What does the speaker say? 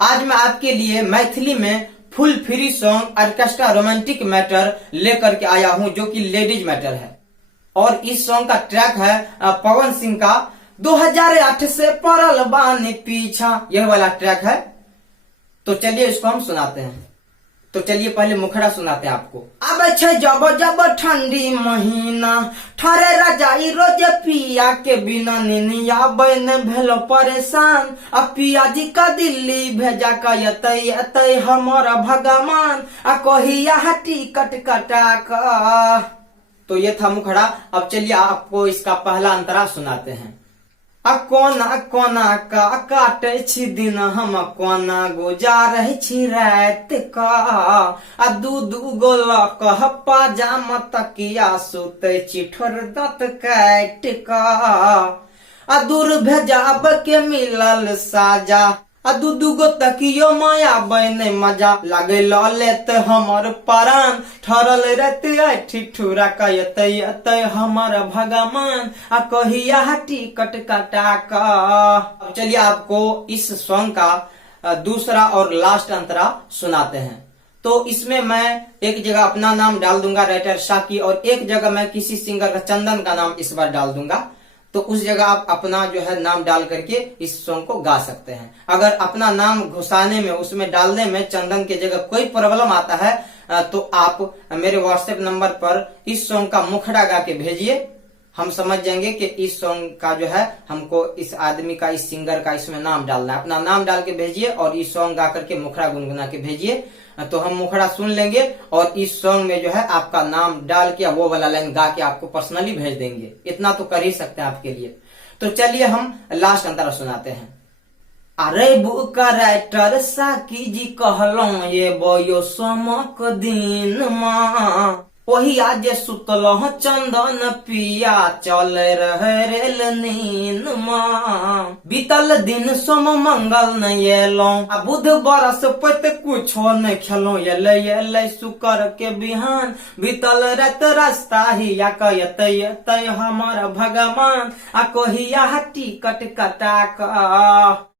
आज मैं आपके लिए मैथिली में full free song orchestra romantic matter लेकर के आया हूं, जो कि लेडीज मैटर है। और इस सॉन्ग का ट्रैक है पवन सिंह का 2008 से पड़ल बानी पीछा, यह वाला ट्रैक है। तो चलिए इसको हम सुनाते हैं। तो चलिए पहले मुखड़ा सुनाते हैं आपको। अब जब जब ठंडी महीना ठरे रजाई रोज पिया के बिना निनिया बन भेलो परेशान। अब पिया जी का दिल्ली भेजा कतई हमारा भगवान आ कहिया टिकट कटा का। तो ये था मुखड़ा। अब चलिए आपको इसका पहला अंतरा सुनाते हैं। कोना कोना का काटे छी दिन हम कोना गुजार छी रात का। आ दू गोला कह पाजामा तकिया सुते छी ठोर दत काट का। आ दूर भेजाब के मिलल साजा आ दू गो तकियो माया बने मजा लागे लेत हमर परान। ठरल रहते ठिठुरा कहते हमर भगवान आ कहिया टिकट कटा का। चलिए आपको इस सॉन्ग का दूसरा और लास्ट अंतरा सुनाते हैं। तो इसमें मैं एक जगह अपना नाम डाल दूंगा राइटर शाकी, और एक जगह मैं किसी सिंगर का चंदन का नाम इस बार डाल दूंगा। तो उस जगह आप अपना जो है नाम डाल करके इस सॉन्ग को गा सकते हैं। अगर अपना नाम घुसाने में उसमें डालने में चंदन के जगह कोई प्रॉब्लम आता है तो आप मेरे व्हाट्सएप नंबर पर इस सॉन्ग का मुखड़ा गा के भेजिए। हम समझ जाएंगे कि इस सॉन्ग का जो है हमको इस आदमी का, इस सिंगर का इसमें नाम डालना है। अपना नाम डाल के भेजिए और इस सॉन्ग गा करके मुखड़ा गुनगुना के भेजिए। तो हम मुखड़ा सुन लेंगे और इस सॉन्ग में जो है आपका नाम डाल के वो वाला लाइन गा के आपको पर्सनली भेज देंगे। इतना तो कर ही सकते हैं आपके लिए। तो चलिए हम लास्ट अंतरा सुनाते हैं। अरे बुका राइटर साकी जी कहलो ये बोयो समक दिन माँ वही आज सुतल चंदन पिया चल रहे रेल नींद माँ। बीतल दिन सोम मंगल न एलो आ बुध बरस पत कुछो न खेलो ये शुक्र के बिहान। बीतल रात रास्ता ही या कहते हमार भगवान आ कहिया टिकट कटा का।